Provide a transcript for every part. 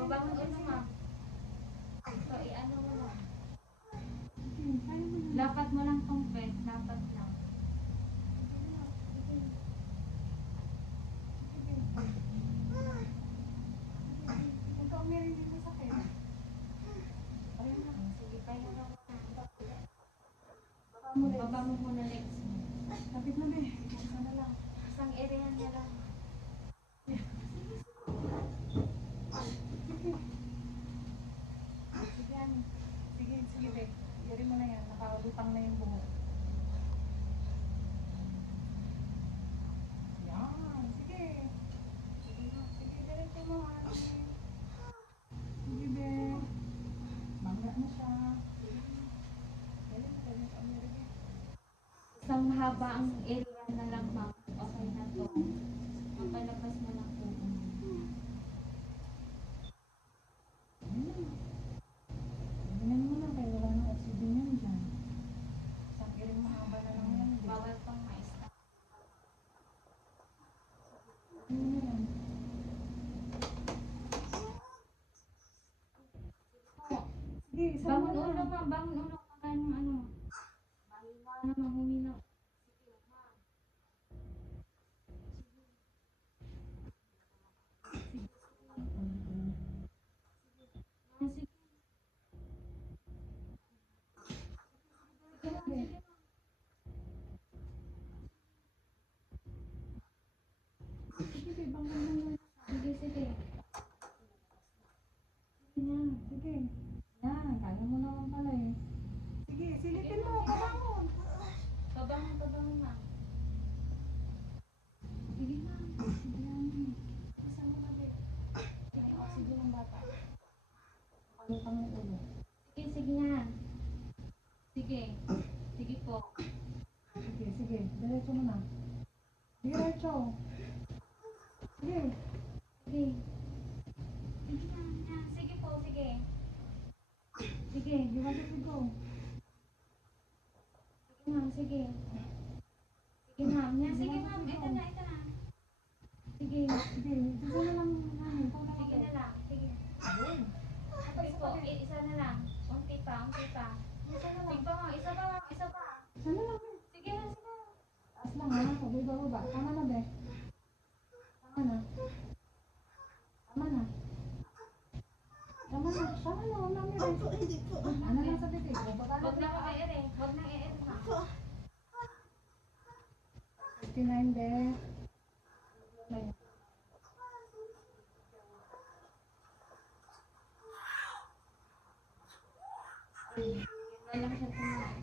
Babangon ulo, ma'am. So, i-ano mo lang. Lapat mo lang tong bed. Lapat lang. Ikaw meron din sa sakit. Ayun na. Sige, pahinga lang muna. Baba Baba mo muna legs mo. Lapit na be. Isa na lang. Isang area na lang. Sige. Sige, Ani. Sige, sige be. Yari mo na yan. Nakaulutang na yung buhok. Yan. Sige. Sige, sige. Diretso mo, Ani. Sige be. Bangga na siya. Dali na, dali na. Dali na. Isang mahaba ang area na lang, ma'am. Okay na to. Mapalabas mo lang po. Tingnan mo na kaya wala nang oxygen yan dyan. Isang iring mahaba na lang yan. Bawal pang maista. Ano na yan? Sige, isa Bangon na ulo, lang. ma'am. Bangon ulo. Kakain ng ano. Mahina naman, humina. Sige, ma'am. Sige. Sige, be, bangon mo na. Sige, sige. Sige na, sige. Yan, kaya mo naman pala eh. Sige, silipin mo, kabangon. Pabangon, ma'am. Sige na, sige na. Isa mo na, be. Sige, oxygen ng bata. Palutang yung ulo. Sige, sige nga. Sige. Sige po. Sige, sige, diretso mo na. Diretso. Sige. Sige. Sige nga, nga. Sige po, sige. Sige, you want to go? Sige, ma'am, sige. Sige, ma'am. Nga, sige, ma'am. Ito na, ito na. Sige. Sige, isa na lang. Ikaw na Sige na lang. Sige. Ayun. Sige po. Isa na lang. Unti pa, unti pa. Isa na lang. Sige pa, ma'am. Isa pa, ma'am. Isa pa. Isa na lang. Sige na, sige na. Taas lang ha. Sabay baba. Tama na, be. Tama na. Tama na. Tama na. Tama na. Huwag na umirin. Ano lang sa titig? Huwag na mag-e-ere. Huwag na e-ere, ma'am. 59, be. Yun na lang siya tumakas.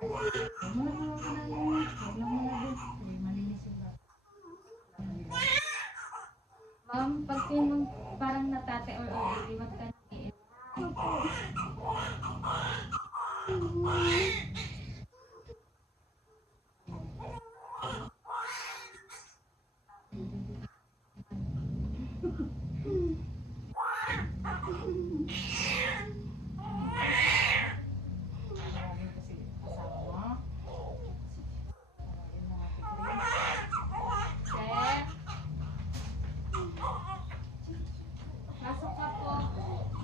Huwag mo lang mga kanayin. Huwag lang mga be. Sige, malinis yung bata. Ma'am, pag yung parang natate or already, wag ka nang i-ere. Tawagin ko si asawa mo. Tawagin mo ate Chris. Sir? Pasok ka po.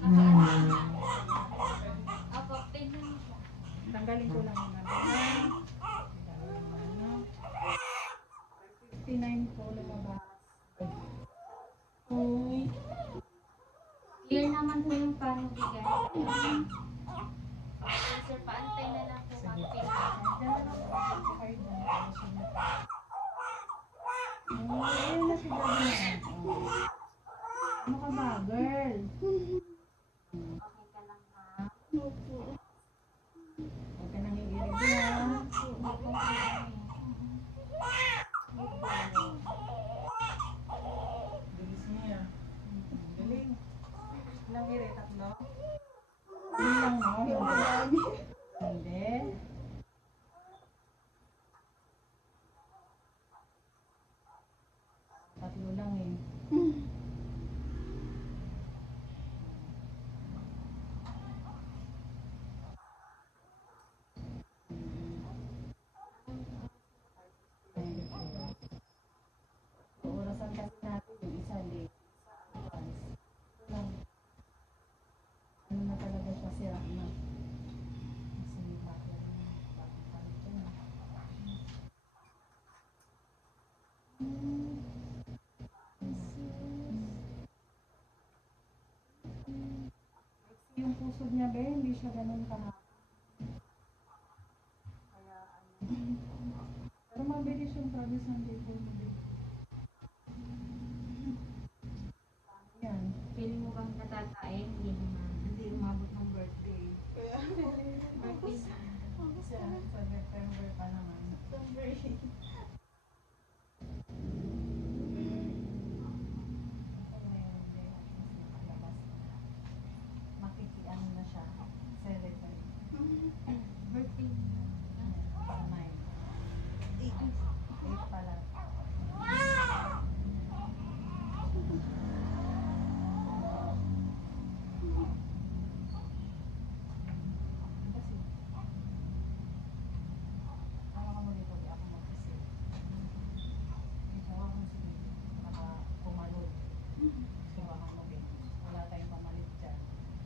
Nakaano na. Ako, tingnan mo siya. Tanggalin ko lang yung ano. 59 po lumabas. Uy. Clear naman po yung panubigay. Okay, sir, paantay na lang po, ma'am. Diyan na lang po ako kayo dyan. Ayun na si Daddy na. Ano ka ba, girl? Okay ka lang, ma'am. Huwag ka nang iirig na. Opo, ma'am. Bilis niya. Galing. Ilang iri? Tatlo? Ilang mo? Hindi. Tatlo lang eh. Orasan kasi natin yung isa late. Ito lang. yung pusod niya, be, hindi siya ganun kahaba. Kaya, pero mabilis yung progress ng dito. Yan. Feeling mo bang natatae? Hindi naman. Hindi umabot ng birthday. Birthday. Siya, sa September pa naman. Ngayon, be, nakalabas na. Makikiano na siya. Celebrate. Birthday. Sa 9. 8 pa lang. Kasi, ako mo dito, di ako mag-isip. Ito ako sige, baka pumalod. Suwakan mo din. Wala tayong pamalit dyan.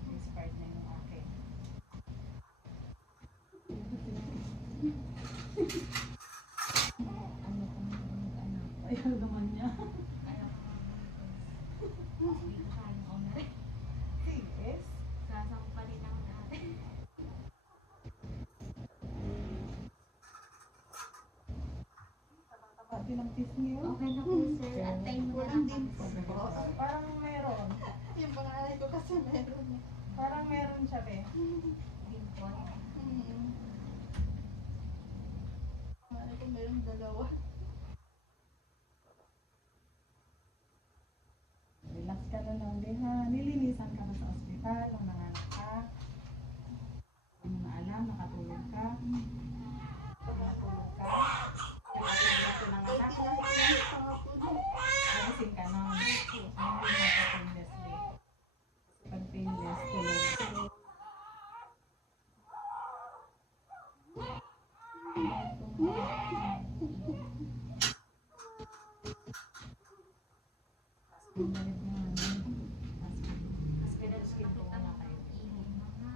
Inspired na yung akin. Ano kung ano? Ayaw naman niya. Ayaw ko mag Hindi ko kayang owner. Yes. Sasampalin ako natin. Taba din ang kiss niyo. Okay na po, sir. Antayin mo na lang kami. Parang meron. Yung pangalan ko kasi meron. Parang meron siya, be. Dimple. Pangalan ko meron dalawa. Relax ka na lang, be, ha? Nilinisan ka ba sa ospital nung nanganak ka? Hindi mo na alam, nakatulog ka. Pag natulog ka, Ay, nanganak, tinahit na sa po. nagising ka na. So, hindi na ka painless, be. Kasi pag painless, tulog. Ang galit mo, ano? Mas ganun nakita mo kayo. Ingay mga.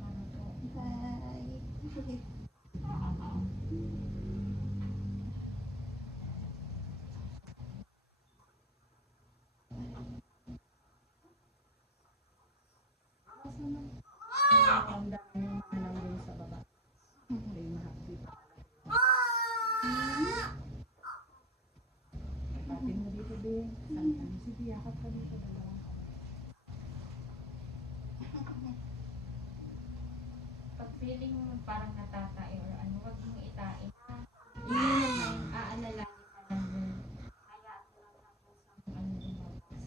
Ano to? Bye. Ang dami yung mga nandun sa baba. May mahapdi pa. Kapin mo dito, be. Saan ka? Sige, yakap ka dito. Dalawang ka. Pag feeling mo parang natatae or ano, wag mo itain. Yun naman, aalalangin ka lang dun. Hayaan mo lang na pusang ano lumabas.